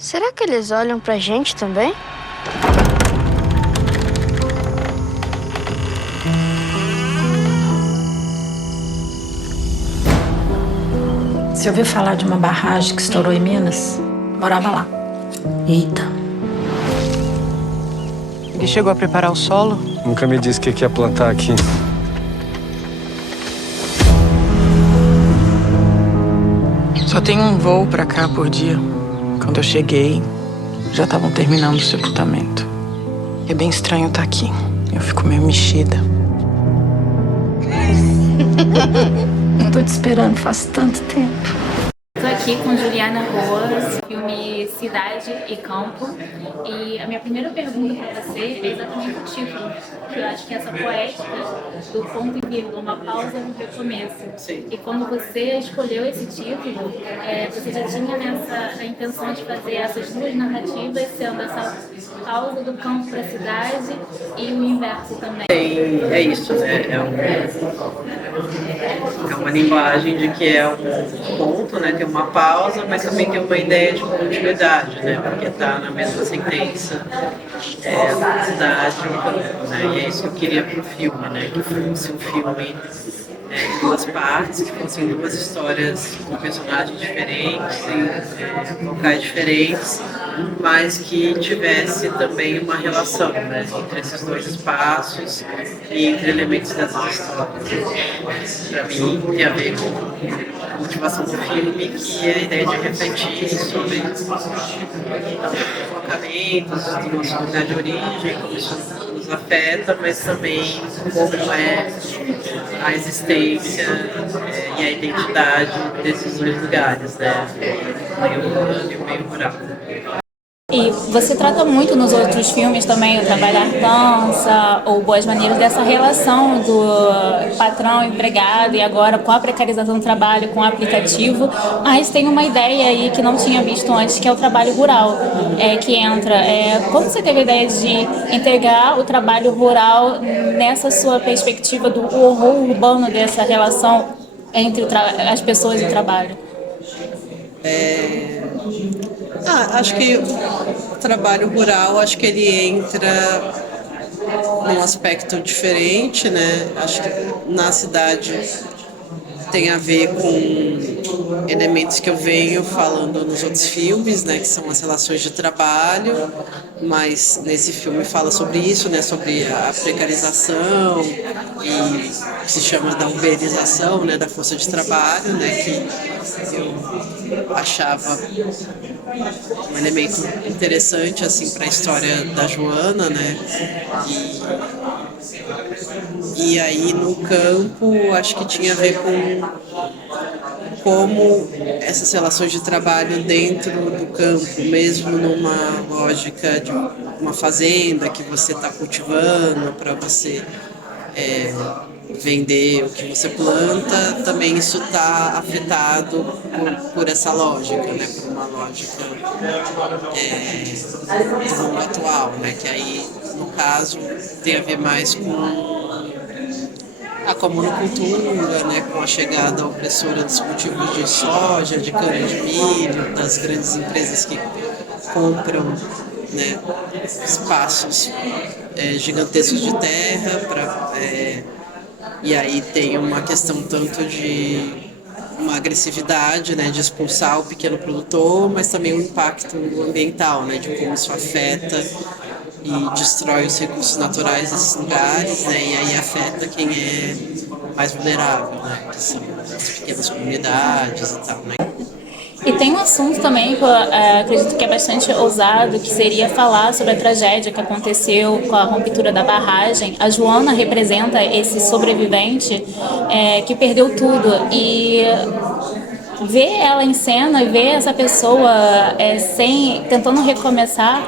Será que eles olham pra gente também? Você ouviu falar de uma barragem que estourou em Minas? Morava lá. Eita. Ele chegou a preparar o solo? Nunca me disse o que ia plantar aqui. Só tem um voo pra cá por dia. Quando eu cheguei, já estavam terminando o sepultamento. É bem estranho estar aqui. Eu fico meio mexida. Eu tô te esperando faz tanto tempo. Estou aqui com Juliana Roas, filme Cidade e Campo. E a minha primeira pergunta para você é exatamente o título, que eu acho que é essa poética do ponto e vírgula, uma pausa no recomeço. Sim. E quando você escolheu esse título, você já tinha a intenção de fazer essas duas narrativas, sendo essa pausa do campo para a cidade e o inverso também. É isso, né? É uma linguagem de que é um ponto, né? Tem uma pausa, mas também tem uma ideia de continuidade, né? Porque está na mesma sentença, a cidade e o campo, né? E é isso que eu queria para o filme, né? Que fosse um filme em duas partes, que fossem duas histórias com personagens diferentes, em locais diferentes, mas que tivesse também uma relação, né, entre esses dois espaços e entre elementos dessas histórias. Para mim, tem a ver com a motivação do filme, que é a ideia de refletir sobre os deslocamentos do nosso lugar de origem, como isso nos afeta, mas também como é a existência e a identidade desses dois lugares, né? O meio urbano e o meio rural. E você trata muito nos outros filmes também, o Trabalhar Cansa ou Boas Maneiras, dessa relação do patrão, empregado e agora com a precarização do trabalho, com o aplicativo, mas tem uma ideia aí que não tinha visto antes, que é o trabalho rural, que entra. Como você teve a ideia de integrar o trabalho rural nessa sua perspectiva do horror urbano dessa relação entre as pessoas e o trabalho? Acho que o trabalho rural, acho que ele entra num aspecto diferente, né? Acho que na cidade tem a ver com elementos que eu venho falando nos outros filmes, né? Que são as relações de trabalho, mas nesse filme fala sobre isso, né? Sobre a precarização e que se chama da uberização, né? Da força de trabalho, né? Que eu achava um elemento interessante assim para a história da Joana, né? E aí no campo acho que tinha a ver com como essas relações de trabalho dentro do campo, mesmo numa lógica de uma fazenda que você está cultivando para você vender o que você planta, também isso está afetado por essa lógica, né? Por uma lógica do mundo atual, né? Que aí, no caso, tem a ver mais com a monocultura, né? Com a chegada opressora dos cultivos de soja, de cana de milho, das grandes empresas que compram, né, espaços gigantescos de terra e aí tem uma questão tanto de uma agressividade, né, de expulsar o pequeno produtor, mas também um impacto ambiental, né, de como isso afeta e destrói os recursos naturais desses lugares, né, e aí afeta quem é mais vulnerável, né, que são as pequenas comunidades e tal, né. E tem um assunto também que eu acredito que é bastante ousado, que seria falar sobre a tragédia que aconteceu com a ruptura da barragem. A Joana representa esse sobrevivente que perdeu tudo, e ver ela em cena e ver essa pessoa tentando recomeçar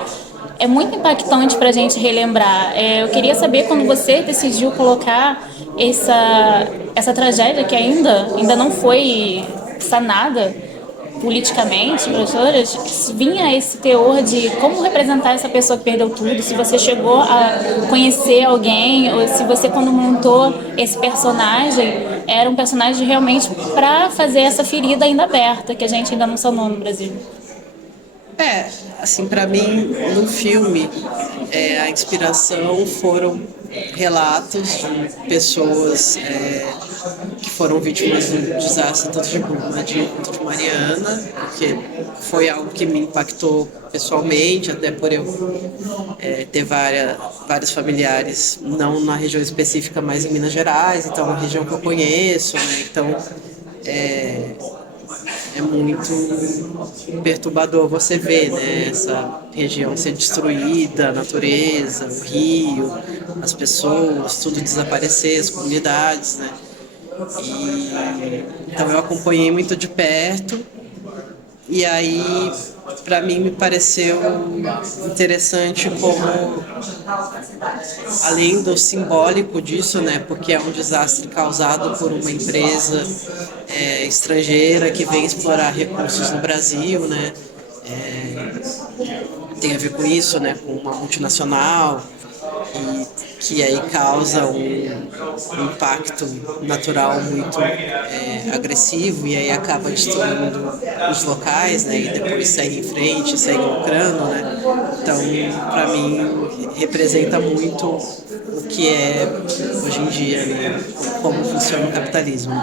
é muito impactante para a gente relembrar. Eu queria saber, quando você decidiu colocar essa tragédia que ainda não foi sanada politicamente, professoras, vinha esse teor de como representar essa pessoa que perdeu tudo, se você chegou a conhecer alguém, ou se você, quando montou esse personagem, era um personagem realmente para fazer essa ferida ainda aberta, que a gente ainda não sanou no Brasil. Assim, para mim, no filme, a inspiração foram relatos de pessoas que foram vítimas do desastre tanto de Brumadinho quanto de Mariana, porque foi algo que me impactou pessoalmente, até por eu ter vários familiares, não na região específica, mas em Minas Gerais, então é uma região que eu conheço, né? Então é muito perturbador você ver, né, essa região ser destruída, a natureza, o rio, as pessoas, tudo desaparecer, as comunidades, né? Então eu acompanhei muito de perto e aí para mim me pareceu interessante como, além do simbólico disso, né, porque é um desastre causado por uma empresa estrangeira que vem explorar recursos no Brasil, né, tem a ver com isso, né, com uma multinacional e que aí causa um impacto natural muito agressivo e aí acaba destruindo os locais, né, e depois segue em frente, segue lucrando, né. Então, para mim, representa muito o que é hoje em dia, né, como funciona o capitalismo.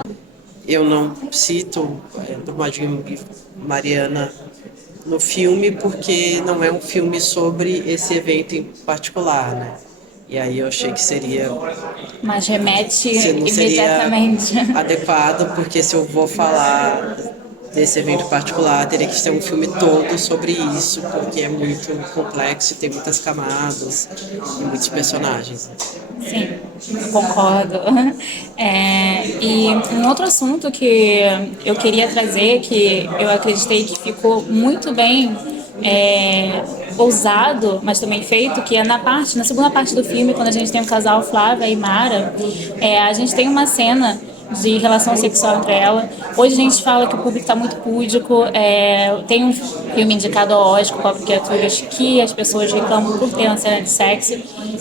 Eu não cito Brumadinho e Mariana no filme porque não é um filme sobre esse evento em particular, né? E aí eu achei que seria... Mas remete não imediatamente. seria adequado, porque se eu vou falar desse evento particular, teria que ser um filme todo sobre isso, porque é muito complexo, tem muitas camadas e muitos personagens. Sim, eu concordo. E um outro assunto que eu queria trazer, que eu acreditei que ficou muito bem ousado, mas também feito, que é na segunda parte do filme, quando a gente tem o casal Flávia e Mara, a gente tem uma cena de relação sexual entre ela. Hoje a gente fala que o público está muito púdico, tem um filme indicado ao Oscar, Pobre Criaturas, que as pessoas reclamam por ter uma cena de sexo,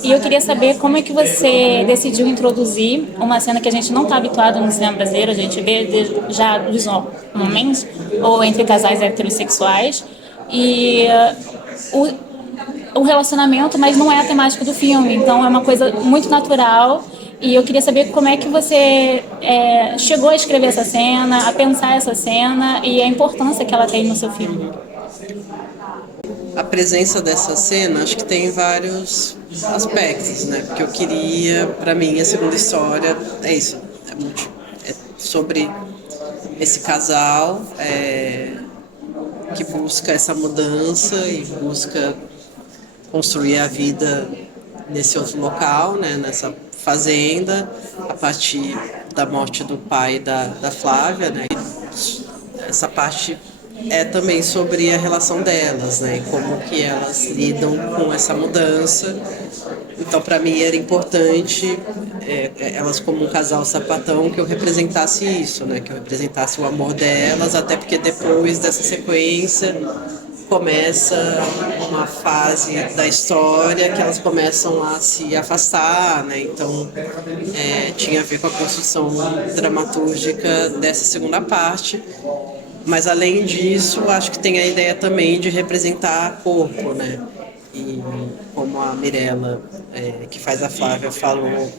e eu queria saber como é que você decidiu introduzir uma cena que a gente não está habituado no cinema brasileiro, a gente vê já visualmente, ou entre casais heterossexuais, e o relacionamento, mas não é a temática do filme, então é uma coisa muito natural. E eu queria saber como é que você chegou a escrever essa cena, a pensar essa cena e a importância que ela tem no seu filme. A presença dessa cena, acho que tem vários aspectos, né? Porque eu queria, para mim, a segunda história é isso, é sobre esse casal que busca essa mudança e busca construir a vida nesse outro local, né? Nessa fazenda, a partir da morte do pai da Flávia, né? Essa parte é também sobre a relação delas, né? E como que elas lidam com essa mudança. Então, para mim, era importante elas como um casal sapatão, que eu representasse isso, né? Que eu representasse o amor delas, até porque depois dessa sequência começa uma fase da história que elas começam a se afastar, né? Então tinha a ver com a construção dramatúrgica dessa segunda parte, mas além disso acho que tem a ideia também de representar corpo, né? E como a Mirella, que faz a Flávia, falou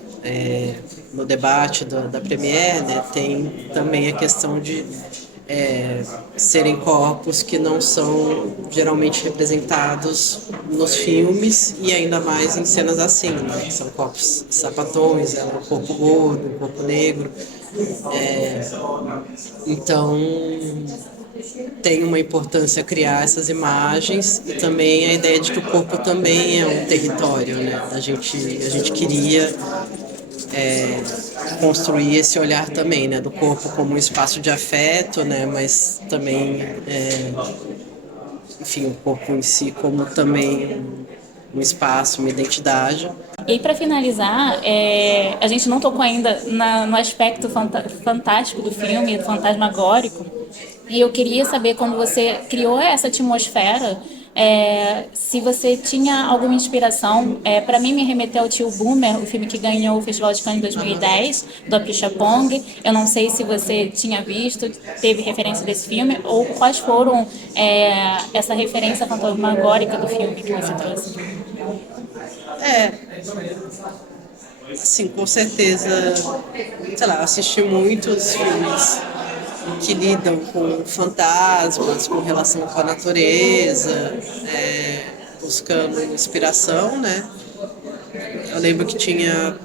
no debate da Premiere, né? Tem também a questão de serem corpos que não são geralmente representados nos filmes e ainda mais em cenas assim, né? Que são corpos sapatões, um corpo gordo, um corpo negro. Então tem uma importância criar essas imagens e também a ideia de que o corpo também é um território, né? A gente queria construir esse olhar também, né, do corpo como um espaço de afeto, né, mas também, enfim, o corpo em si como também um espaço, uma identidade. E para finalizar, a gente não tocou ainda no aspecto fantástico do filme, fantasmagórico, E eu queria saber, quando você criou essa atmosfera, se você tinha alguma inspiração. Para mim, me remeteu ao Tio Boomer, o filme que ganhou o Festival de Cannes em 2010, do Apichatpong. Eu não sei se você tinha visto, teve referência desse filme, ou quais foram essa referência fantasmagórica do filme que você trouxe. Assim, com certeza, sei lá, eu assisti muitos filmes que lidam com fantasmas, com relação com a natureza, buscando inspiração, né? Eu lembro que tinha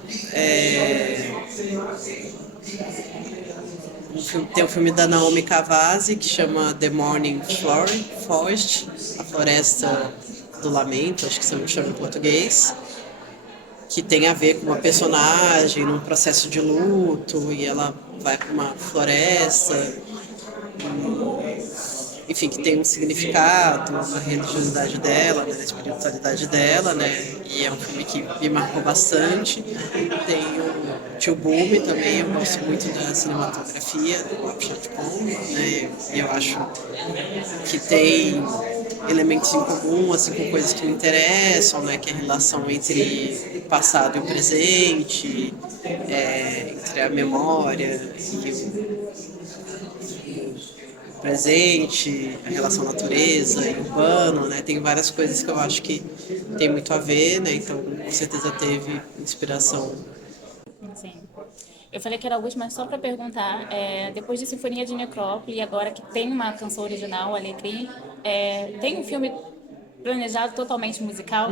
tem um filme da Naomi Kawase que chama The Morning Forest, a Floresta do Lamento, acho que se não chama em português, que tem a ver com uma personagem num processo de luto e ela vai para uma floresta, enfim, que tem um significado na religiosidade dela, na espiritualidade dela, né? E é um filme que me marcou bastante. Tem o Tio Boom também, eu gosto muito da cinematografia do Apichatpong, né? E eu acho que tem elementos em comum, assim, com coisas que me interessam, né? Que é a relação entre o passado e o presente, entre a memória e o presente, a relação natureza e urbano, né? Tem várias coisas que eu acho que tem muito a ver, né? Então, com certeza teve inspiração. Sim. Eu falei que era a última, mas só para perguntar, depois de Sinfonia de Necrópole, e agora que tem uma canção original, Alecrim, tem um filme planejado totalmente musical?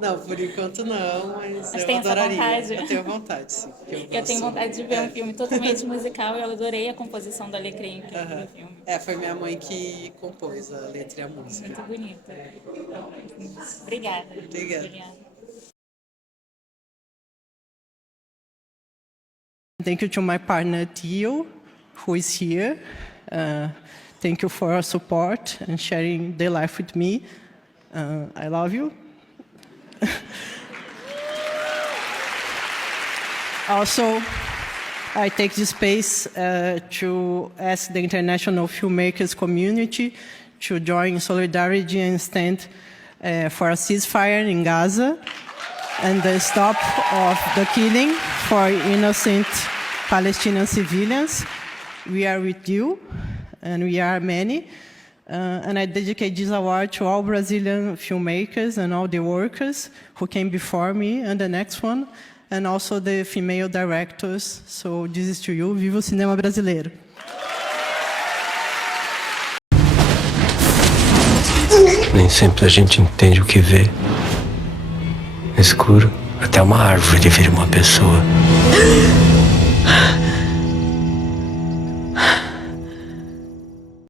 Não, por enquanto não, mas eu tem essa adoraria. vontade? Eu tenho vontade, sim. Eu tenho vontade de ver um filme totalmente musical, e eu adorei a composição do Alecrim no filme. Foi minha mãe que compôs a letra e a música. Muito bonita. Obrigada. Obrigada. Thank you to my partner Theo, who is here. Thank you for your support and sharing the life with me. I love you. Also, I take this space to ask the international filmmakers community to join in solidarity and stand for a ceasefire in Gaza and the stop of the killing for innocent Palestinian civilians. We are with you, and we are many. And I dedicate this award to all Brazilian filmmakers and all the workers who came before me and the next one, and also the female directors. So this is to you. Viva o cinema brasileiro! Nem sempre a gente entende o que vê. No escuro, até uma árvore vira uma pessoa.